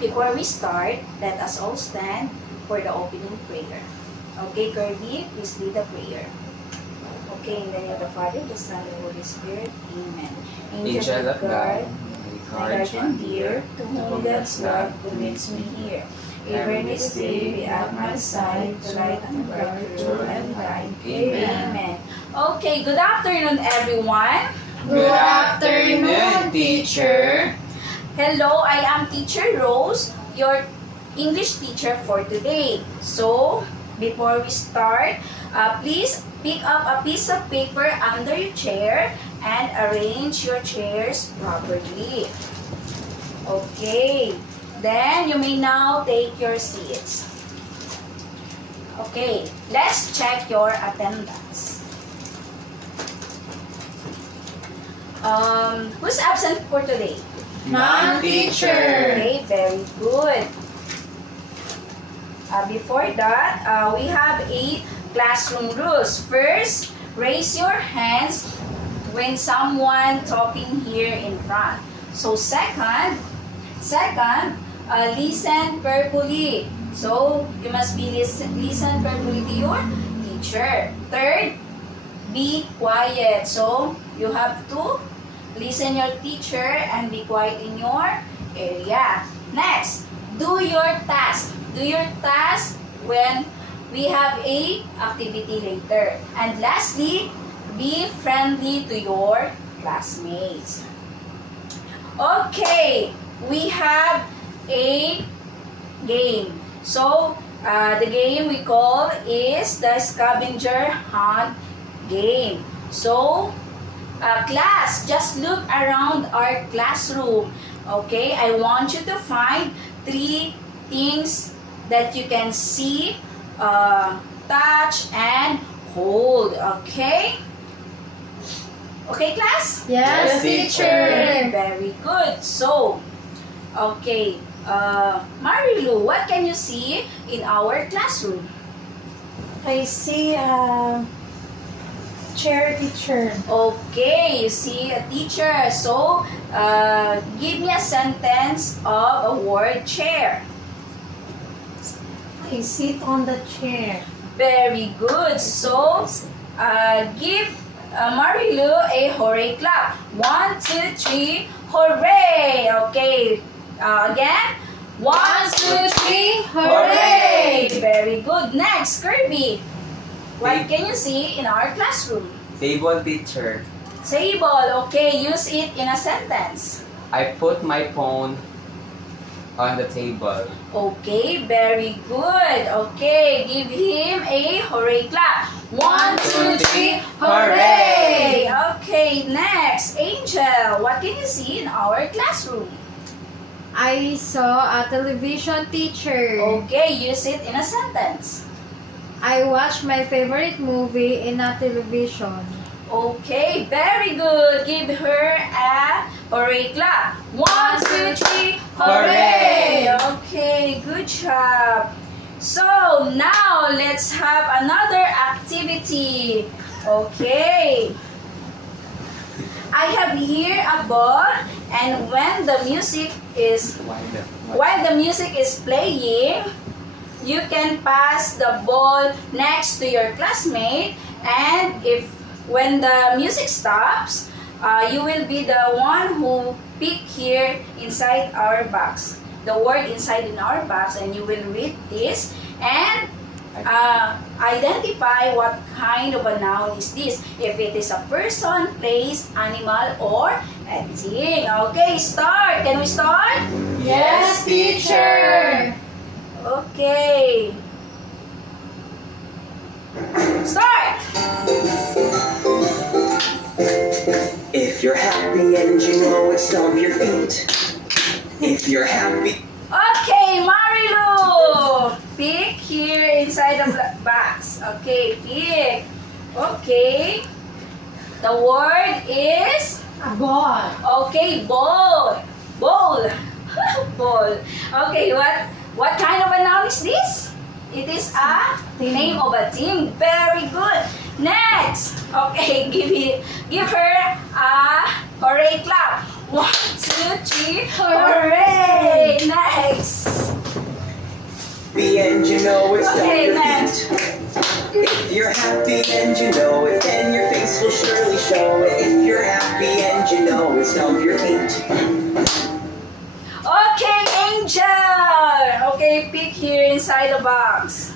before we start, let us all stand for the opening prayer. Okay, Kirby, please lead the prayer. Okay, in the name of the Father, the Son, and the Holy Spirit. Amen. Angel of God, my guardian dear, to whom God's love commits me here. Ever this day be at my side, to light and bright, true and kind. Amen. Okay, good afternoon, everyone. Good afternoon, teacher. Hello, I am Teacher Rose, your English teacher for today. So, before we start, please pick up a piece of paper under your chair and arrange your chairs properly. Okay, then you may now take your seats. Okay, let's check your attendance. Who's absent for today? None, teacher. Okay, very good. Before that, we have 8 classroom rules. First, raise your hands when someone talking here in front. So second, listen carefully. So you must be listen carefully to your teacher. Third, be quiet. So you have to listen your teacher and be quiet in your area. Next, do your task. Do your task when we have a activity later. And lastly, be friendly to your classmates. Okay, we have a game. So, the game we call is the scavenger hunt game. So, class, just look around our classroom. Okay, I want you to find 3 things that you can see, touch, and hold. Okay? Okay, class? Yes, teacher. Very good. So, okay, Marilu, what can you see in our classroom? I see a chair, teacher. Okay, you see a teacher. So, give me a sentence of a word chair. I sit on the chair. Very good. So, give Marilu a hooray clap. 1, 2, 3, hooray! Okay. Again. 1, 2, 3, hooray! Very good. Next, Kirby. What can you see in our classroom? Table, teacher. Table. Okay, use it in a sentence. I put my phone on the table. Okay, very good. Okay, give him a hooray clap. 1, 2, 3, hooray! Okay, next, Angel. What can you see in our classroom? I saw a television, teacher. Okay, use it in a sentence. I watched my favorite movie in a television. Okay, very good. Give her a hooray clap. 1, 2, 3, hooray! Okay, good job. So, now let's have another activity. Okay. I have here a ball, and when the music is while the music is playing, you can pass the ball next to your classmate, and when the music stops, you will be the one who pick here inside our box, the word inside in our box, and you will read this and identify what kind of a noun is this. If it is a person, place, animal, or a thing. Okay, start. Can we start? Yes, teacher. Okay. Start! If you're happy and you know it, stomp your feet. If you're happy. Okay, Marilu! Pick here inside the box. Okay, pick. Okay. The word is? A ball. Okay, ball. Bowl. Ball. Okay, what kind of a noun is this? It is a name of a thing. Very good. Next. Okay, give her a hooray clap. 1, 2, 3, hooray! Next. happy and you know it, then your face will surely show it. If you're happy and you know it, stomp your feet. Okay, Angel. Okay, pick here inside the box.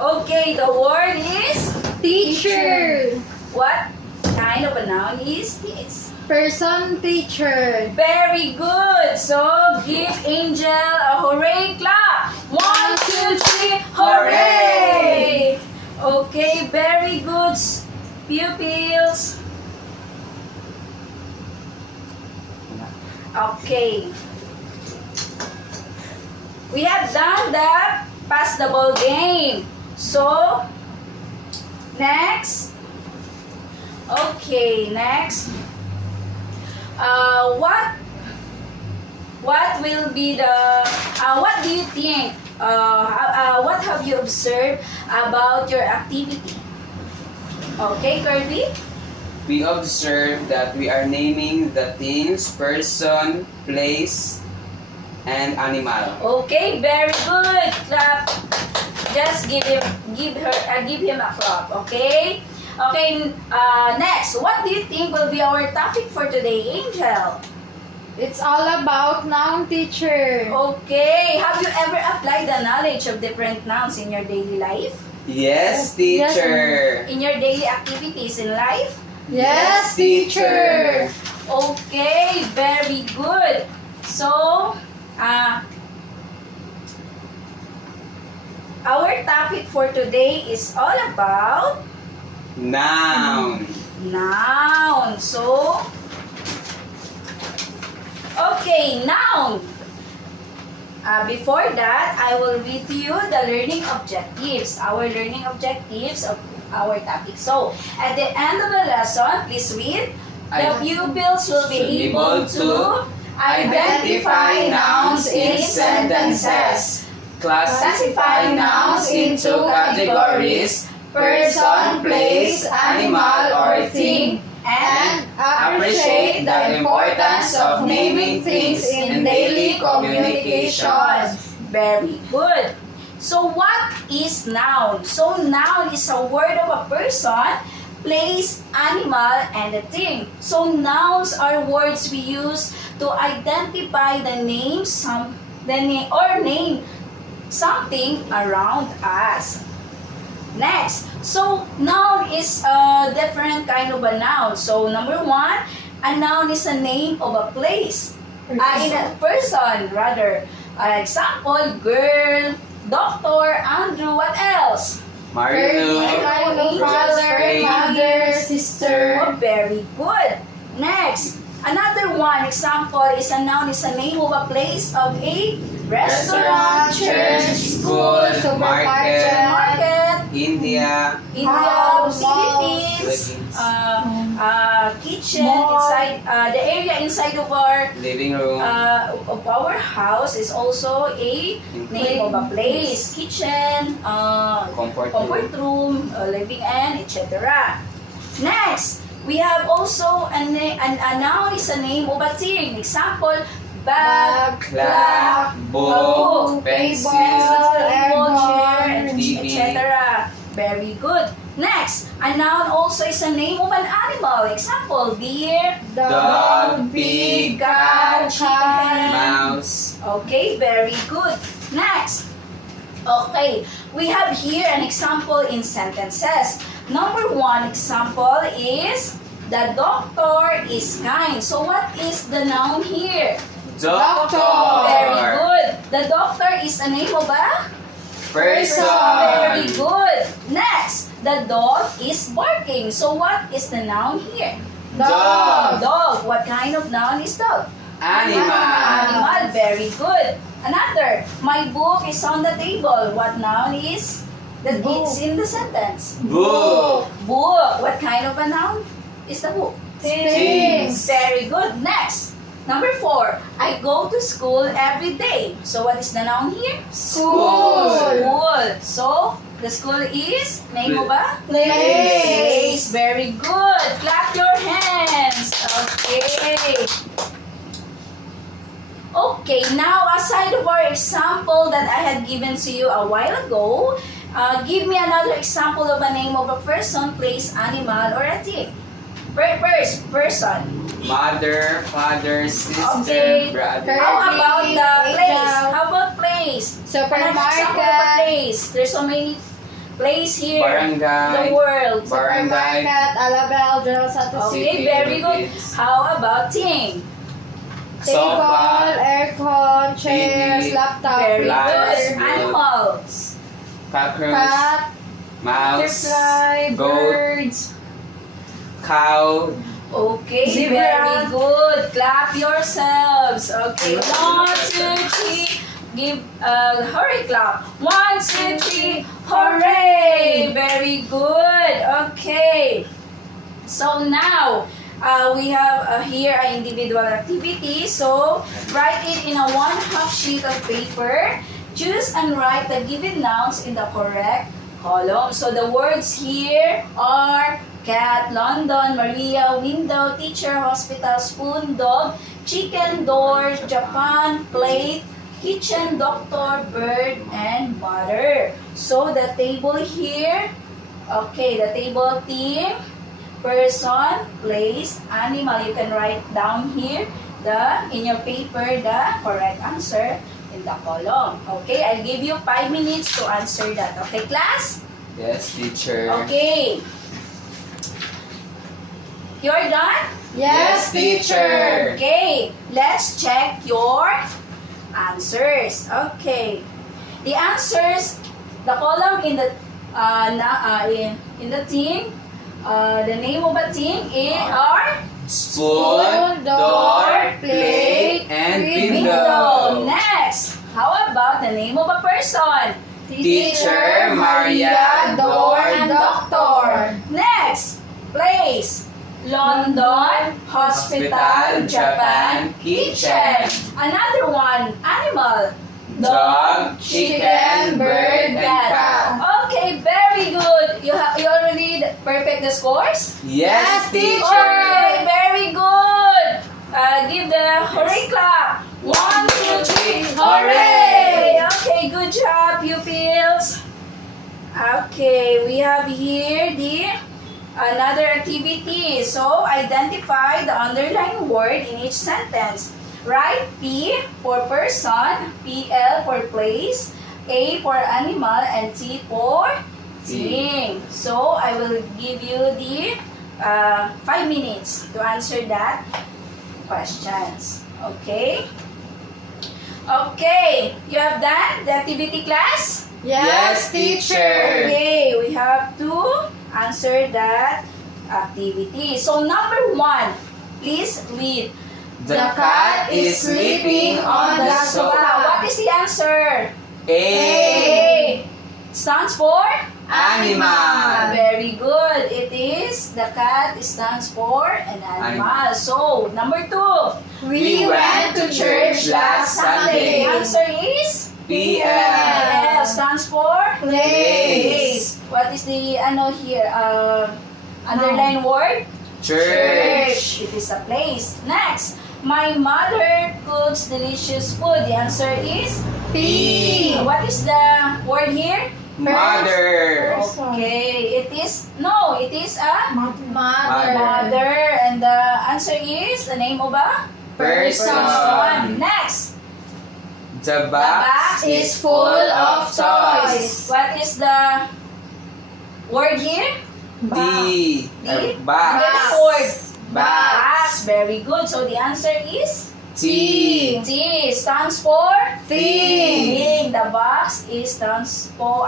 Okay, the word is Teacher. what kind of a noun is this? Person teacher. Very good. So give Angel a hooray clap. 1, 2, 3, hooray! Okay, very good, pupils. Okay. We have done the pass the ball game. So, next. Okay, next. What will be the what do you think what have you observed about your activity? Okay, Kirby? We observe that we are naming the things, person, place, and animal. Okay, very good. Clap. Just give him a clap, okay? Okay, next. What do you think will be our topic for today, Angel? It's all about noun teacher. Okay, have you ever applied the knowledge of different nouns in your daily life? Yes, teacher. In your daily activities in life? Yes, teacher. Okay, very good. So, our topic for today is all about Noun. noun. So, okay, noun. Before that, I will read to you the learning objectives. Our learning objectives of our topic. So, at the end of the lesson, please read. The pupils will be able to identify nouns in sentences, classify nouns into categories, person, place, animal, or thing, and appreciate the importance of naming things in daily communication. Very good. So what is noun? So noun is a word of a person, place, animal, and a thing. So nouns are words we use to identify the name name something around us. Next, so noun is a different kind of a noun. So number one, a noun is a name of a place. In a person, rather. Example, girl, doctor, Andrew, what else? Marilu. Father, mother, sister. Oh, very good. Next, another one example is a noun is a name of a place of a restaurant, church, school, supermarket, market, India. Philippines, Philippines. kitchen, Mall. inside the area inside of our Living room. house is also a name of a place, kitchen, Comfort comfort room, living and etc. Next, we have also a noun is a name of a thing. Example, bag, Clock, book, pencil, table, chair, TV. etc. Very good. Next, a noun also is a name of an animal. Example, deer, dog, pig, cat, chicken. mouse. Okay, very good. Next. Okay, we have here an example in sentences. Number one example is the doctor is kind. So what is the noun here? Doctor. Very good. The doctor is a name of a Person. Very good. Next, the dog is barking. So what is the noun here? Dog. Dog. What kind of noun is dog? Animal. Animal. Very good. Another, my book is on the table. What noun is that it's in the sentence? Book. Book. What kind of a noun is the book? Things. Very good. Next, number 4, I go to school every day. So what is the noun here? School. School. So the school is name of a Place. Very good. Clap your hands. Okay. Okay, now aside of our example that I had given to you a while ago, give me another example of a name of a person, place, animal, or a thing. First, person. Mother, father, sister, Okay. brother. How about the Playground. place? How about place? Another example of a Supermarket. place. There's so many place here in Barangay. the world. Barangay. Supermarket, Alabel, General Santos Okay, City, very good. Philippines. How about thing? Table, Sofa. aircon, chairs, TV, laptop, Very Lights, good. good. Animals. Cockroach. cat, Mouse. Butterfly, Goat. birds, Cow. Okay, Zebra. very good. Clap yourselves. Okay, 1, 2, 3. Give hurry clap. 1, 2, 3. Hooray! Very good. Okay. So now we have here an individual activity. So write it in a 1/2 sheet of paper. Choose and write the given nouns in the correct column. So the words here are cat, London, Maria, window, teacher, hospital, spoon, dog, chicken, door, Japan, plate, kitchen, doctor, bird, and mother. So the table here, okay, the table theme, person, place, animal. You can write down here in your paper the correct answer in the column. Okay, I'll give you 5 minutes to answer that. Okay, class? Yes, teacher. Okay. You're done? Yes, teacher. Okay, let's check your answers. Okay. The answers, the column in the in the team, the name of a team are Spoon, door, plate, and window. Next, how about the name of a person? Teacher, Maria, door, and doctor. Next, place. London, hospital, Japan, kitchen. Another one, animal. Dog, chicken, bird, and cat. Okay, very good. You already perfect the scores? Yes, teacher. Okay, very good. Give the hooray clap. 1, 2, 3, hooray! Okay, good job, pupils. Okay, we have here another activity. So, identify the underlined word in each sentence. Write P for person, PL for place, A for animal, and T for thing. So, I will give you the 5 minutes to answer that questions. Okay? Okay, you have done the activity, class? Yes, teacher. Okay, we have to answer that activity. So number 1, please read. The cat is sleeping on the sofa. What is the answer? A. Stands for? Animal. Very good. It is, the cat stands for an animal. So, number 2. We went to church last Sunday. The answer is? PL. PL stands for? Place. What is the, here, underline word? Church. It is a place. Next, my mother cooks delicious food. The answer is? P. What is the word here? Mother. Okay, it is a mother, Mother. mother, and the answer is the name of a Person. Next, The the box is full of toys. What is the word here? D. D? Box. Get the word. Box. Very good. So the answer is? T. T stands for? Thing. The box stands for,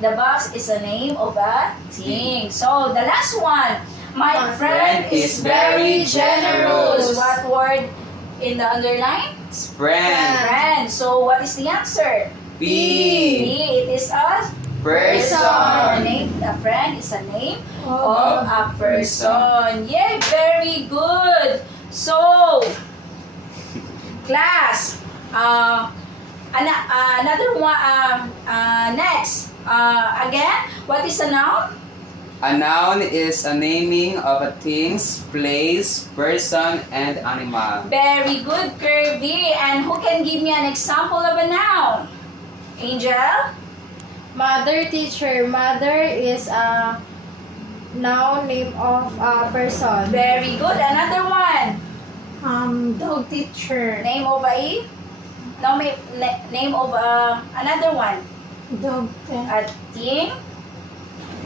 the box is a name of a thing. So the last one, my friend is very generous. What word in the underline? Friend. Friend. So what is the answer? P. It is a Person. A friend is a name of a person. Yay, very good. So, class, another one, next, again, what is a noun? A noun is a naming of a things, place, person, and animal. Very good, Kirby. And who can give me an example of a noun? Angel? Mother, teacher. Mother is a noun name of a person. Very good. Another one. Dog teacher. Name of a? No, name of another one. Dog A thing,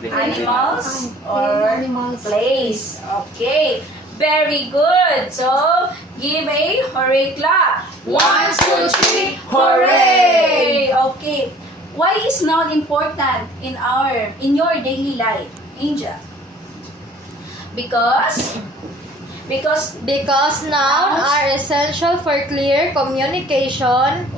animals, or or animals. place. Okay. Very good. So, give a hooray clap. 1, 2, 3, hooray! Okay. Why is noun important in your daily life, Angel? Because Because nouns are essential for clear communication.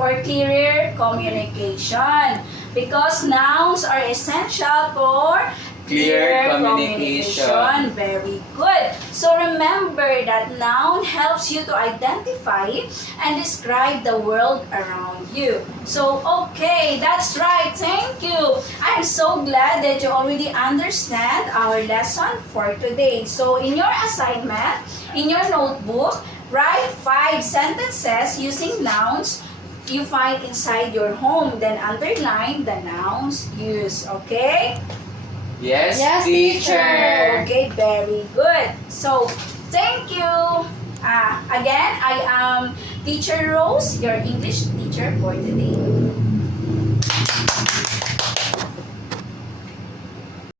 for clearer communication. Because nouns are essential for Clear communication. Very good. So remember that noun helps you to identify and describe the world around you. So, okay, that's right. Thank you. I'm so glad that you already understand our lesson for today. So, in your assignment, in your notebook, write 5 sentences using nouns you find inside your home. Then underline the nouns used. Okay? Yes, Yes, teacher. Okay, very good. So, thank you. Again, I am Teacher Rose, your English teacher for today.